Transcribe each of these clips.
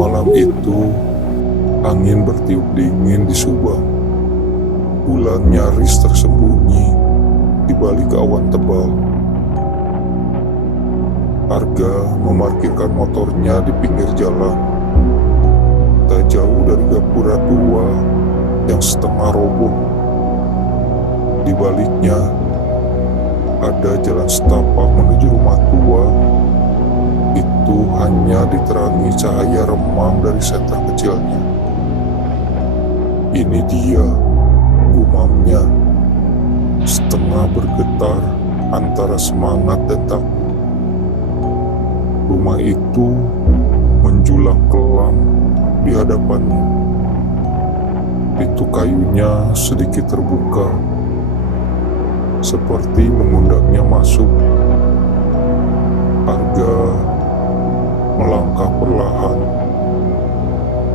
Malam itu, angin bertiup dingin di Subang. Bulan nyaris tersembunyi di balik awan tebal. Arga memarkirkan motornya di pinggir jalan, tak jauh dari gapura tua yang setengah roboh. Di baliknya, ada jalan setapak menuju rumah tua. Itu hanya diterangi cahaya remang dari senter kecilnya. Ini dia, gumamnya, setengah bergetar antara semangat dan takut. Rumah itu menjulang kelam di hadapannya. Pintu kayunya sedikit terbuka, seperti mengundangnya masuk. Arga melangkah perlahan.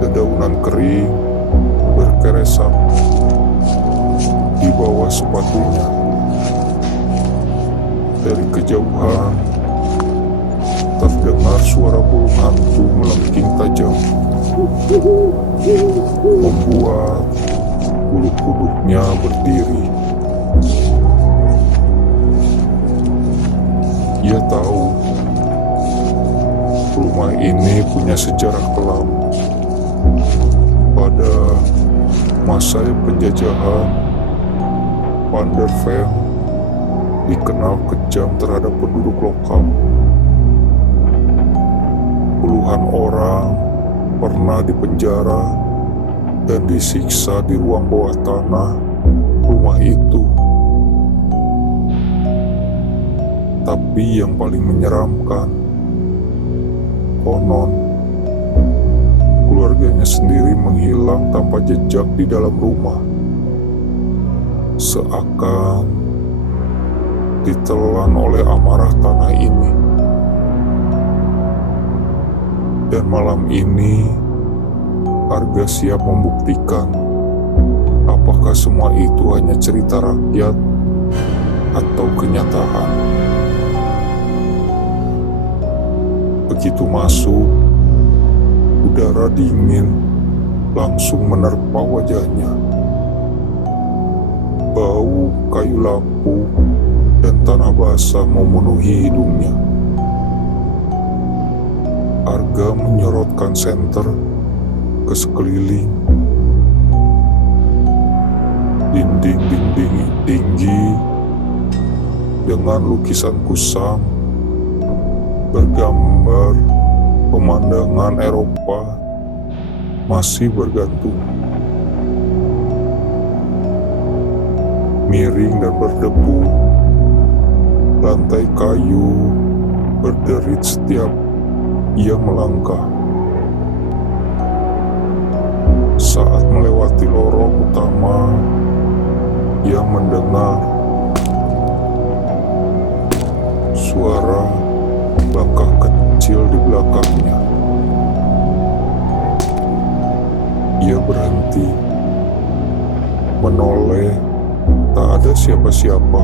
Dedaunan kering berkeresap di bawah sepatunya. Dari kejauhan terdengar suara burung hantu melengking tajam, membuat bulu kuduknya berdiri. Ia tahu rumah ini punya sejarah kelam. Pada masa penjajahan, Van der Ven dikenal kejam terhadap penduduk lokal. Puluhan orang pernah dipenjara dan disiksa di ruang bawah tanah rumah itu. Tapi yang paling menyeramkan, konon keluarganya sendiri menghilang tanpa jejak di dalam rumah, seakan ditelan oleh amarah tanah ini. Dan malam ini, Arga siap membuktikan apakah semua itu hanya cerita rakyat atau kenyataan. Begitu masuk, udara dingin langsung menerpa wajahnya. Bau kayu lapuk dan tanah basah memenuhi hidungnya. Arga menyorotkan senter ke sekeliling. Dinding-dinding tinggi dengan lukisan kusam bergambar pemandangan Eropa masih bergantung. Miring dan berdebu, lantai kayu berderit setiap ia melangkah. Saat melewati lorong utama, ia mendengar suara langkah kecil di belakangnya. Ia berhenti, menoleh, tak ada siapa-siapa.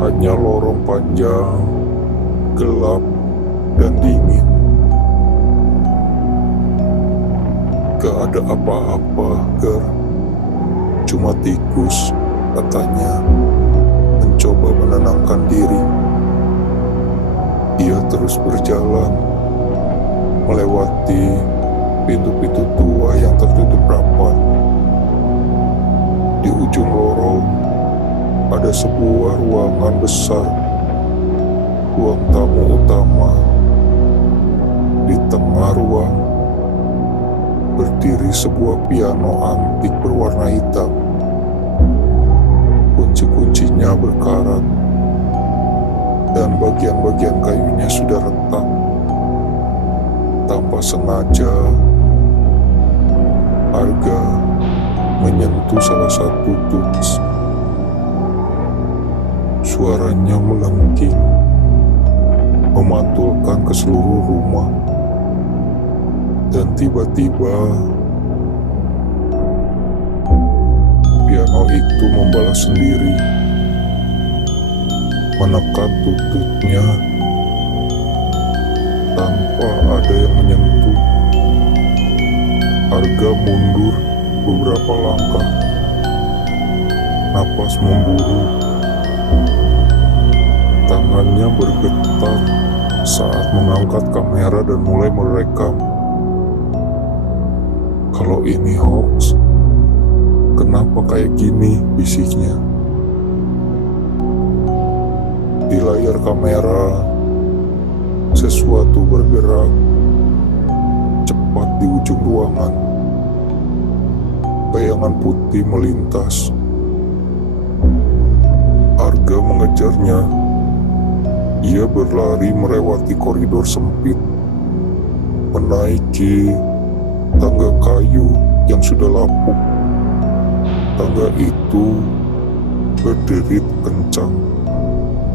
Hanya lorong panjang, gelap, dan dingin. Gak ada apa-apa, Ger. Cuma tikus, katanya, mencoba menenangkan diri. Ia terus berjalan, melewati pintu-pintu tua yang tertutup rapat. Di ujung lorong, ada sebuah ruangan besar, ruang tamu utama. Di tengah ruang, berdiri sebuah piano antik berwarna hitam. Kunci-kuncinya berkarat, dan bagian-bagian kayunya sudah retak. Tanpa sengaja, Arga menyentuh salah satu tuts. Suaranya melengking, memantulkan ke seluruh rumah. Dan tiba-tiba, piano itu membalas sendiri. menekan tututnya tanpa ada yang menyentuh. Arga mundur beberapa langkah, napas memburu. Tangannya bergetar saat mengangkat kamera dan mulai merekam. Kalau ini hoax, kenapa kayak gini, bisiknya. Di layar kamera, sesuatu bergerak cepat di ujung ruangan. Bayangan putih melintas. Arga mengejarnya. Ia berlari melewati koridor sempit, menaiki tangga kayu yang sudah lapuk. Tangga itu berderit kencang,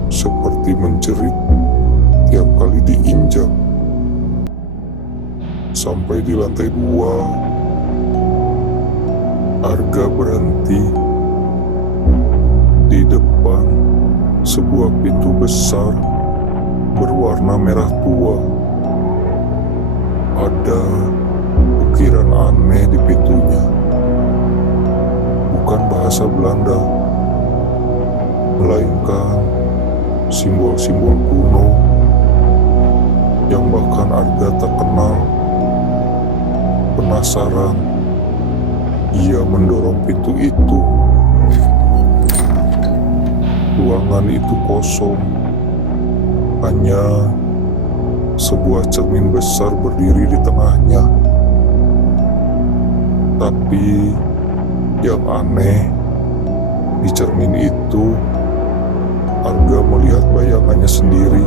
seperti menjerit tiap kali diinjak. Sampai di lantai 2, Arga berhenti di depan sebuah pintu besar berwarna merah tua. Ada ukiran aneh di pintunya. Bukan bahasa Belanda, melainkan simbol-simbol kuno yang bahkan Arga tak kenal. Penasaran, ia mendorong pintu itu. Ruangan itu kosong. Hanya sebuah cermin besar berdiri di tengahnya. Tapi yang aneh, di cermin itu Arga melihat bayangannya sendiri,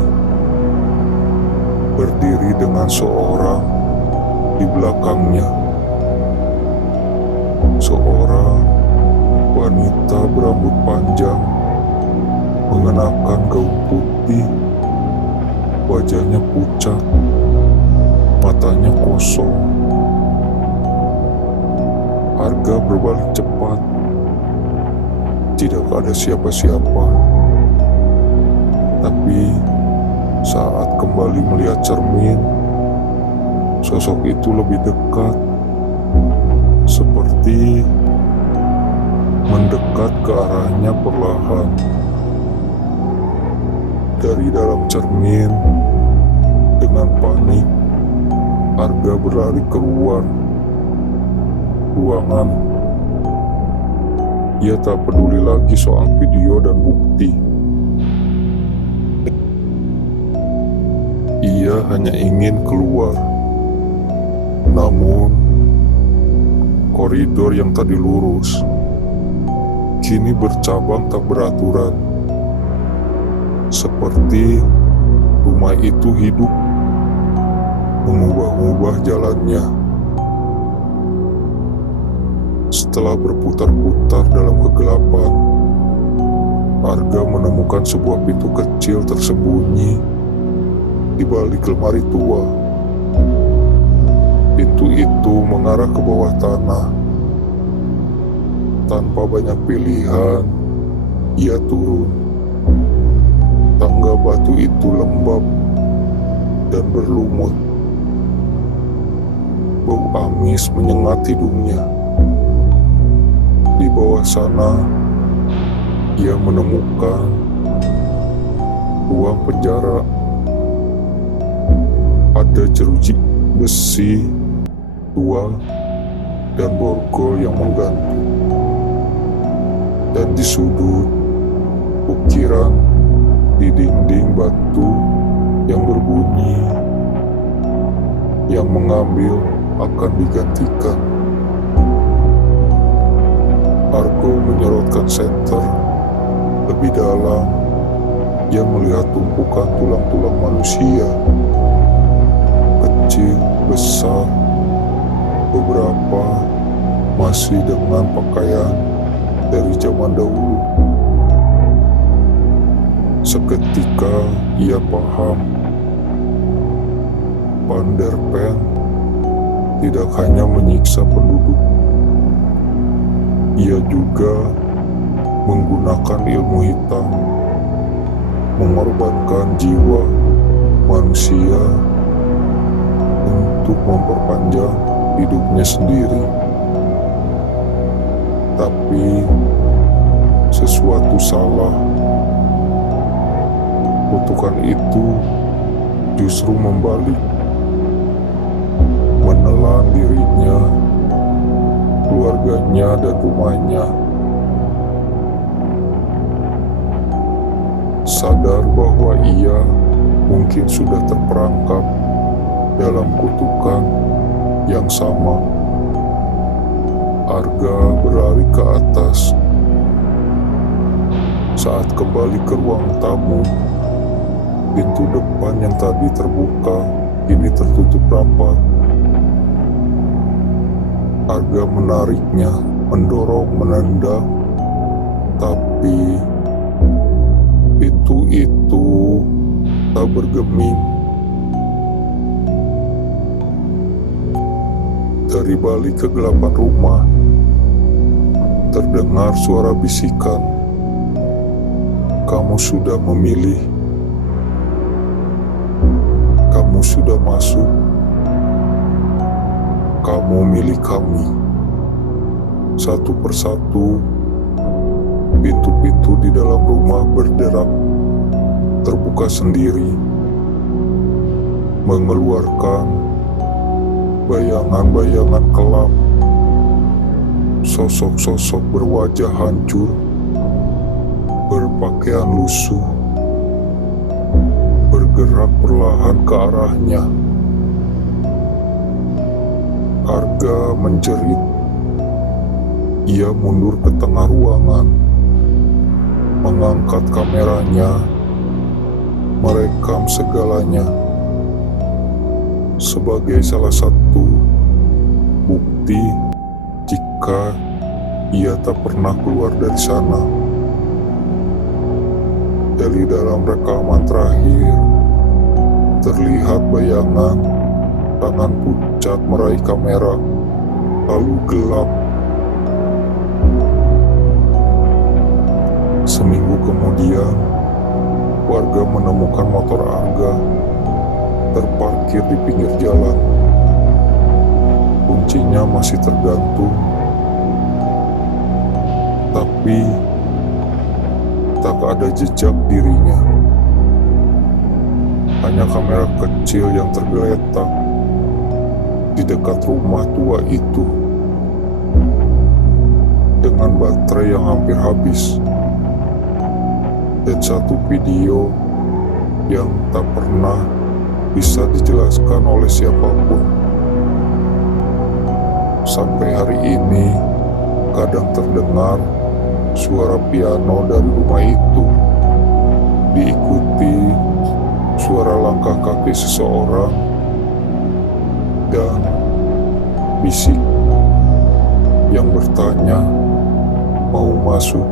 berdiri dengan seorang di belakangnya. Seorang wanita berambut panjang, mengenakan gaun putih, wajahnya pucat, matanya kosong. Arga berbalik cepat. Tidak ada siapa-siapa. Tapi saat kembali melihat cermin, sosok itu lebih dekat, seperti mendekat ke arahnya perlahan. Dari dalam cermin, dengan panik, Arga berlari keluar ruangan. Ia tak peduli lagi soal video dan bukti. Ia hanya ingin keluar. Namun, koridor yang tadi lurus, kini bercabang tak beraturan. Seperti rumah itu hidup, mengubah-ubah jalannya. Setelah berputar-putar dalam kegelapan, Arga menemukan sebuah pintu kecil tersembunyi di balik lemari tua. Pintu itu mengarah ke bawah tanah. Tanpa banyak pilihan, ia turun. Tangga batu itu lembab dan berlumut. Bau amis menyengat hidungnya. Di bawah sana, ia menemukan ruang penjara. Ada jeruji besi tua dan borgol yang menggantung. Dan di sudut, ukiran di dinding batu yang berbunyi, yang mengambil akan digantikan. Argo menyorotkan senter lebih dalam. Ia melihat tumpukan tulang-tulang manusia, kecil, besar, beberapa masih dengan pakaian dari zaman dahulu. Seketika ia paham, Van der Pen tidak hanya menyiksa penduduk, ia juga menggunakan ilmu hitam mengorbankan jiwa manusia untuk memperpanjang hidupnya sendiri. Tapi sesuatu salah. Kutukan itu justru membalik, menelan dirinya, keluarganya, dan rumahnya. Sadar bahwa ia mungkin sudah terperangkap dalam kutukan yang sama. Arga berlari ke atas. Saat kembali ke ruang tamu, pintu depan yang tadi terbuka kini tertutup rapat. Arga menariknya, mendorong, menendang, tapi pintu itu tak bergeming. Dari balik kegelapan rumah, terdengar suara bisikan. Kamu sudah memilih. Kamu sudah masuk. Kamu milik kami. Satu persatu, pintu-pintu di dalam rumah berderak, terbuka sendiri, mengeluarkan bayangan-bayangan kelam, sosok-sosok berwajah hancur, berpakaian lusuh, bergerak perlahan ke arahnya. Arga menjerit. Ia mundur ke tengah ruangan, mengangkat kameranya, merekam segalanya sebagai salah satu bukti jika ia tak pernah keluar dari sana. Dari dalam rekaman terakhir, terlihat bayangan tangan pucat meraih kamera, lalu gelap. Seminggu kemudian, warga menemukan motor Arga terparkir di pinggir jalan. Kuncinya masih tergantung, tapi tak ada jejak dirinya. Hanya kamera kecil yang tergeletak di dekat rumah tua itu, dengan baterai yang hampir habis, dan satu video yang tak pernah bisa dijelaskan oleh siapapun. Sampai hari ini, kadang terdengar suara piano dari rumah itu, diikuti suara langkah kaki seseorang dan bisik yang bertanya, "Mau masuk?"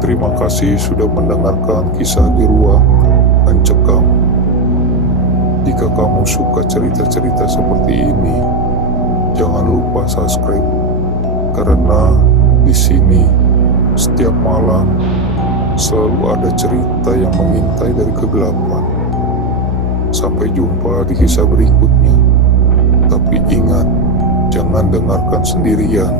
Terima kasih sudah mendengarkan kisah di ruang mencekam. Jika kamu suka cerita-cerita seperti ini, jangan lupa subscribe, karena di sini setiap malam selalu ada cerita yang mengintai dari kegelapan. Sampai jumpa di kisah berikutnya. Tapi ingat, jangan dengarkan sendirian.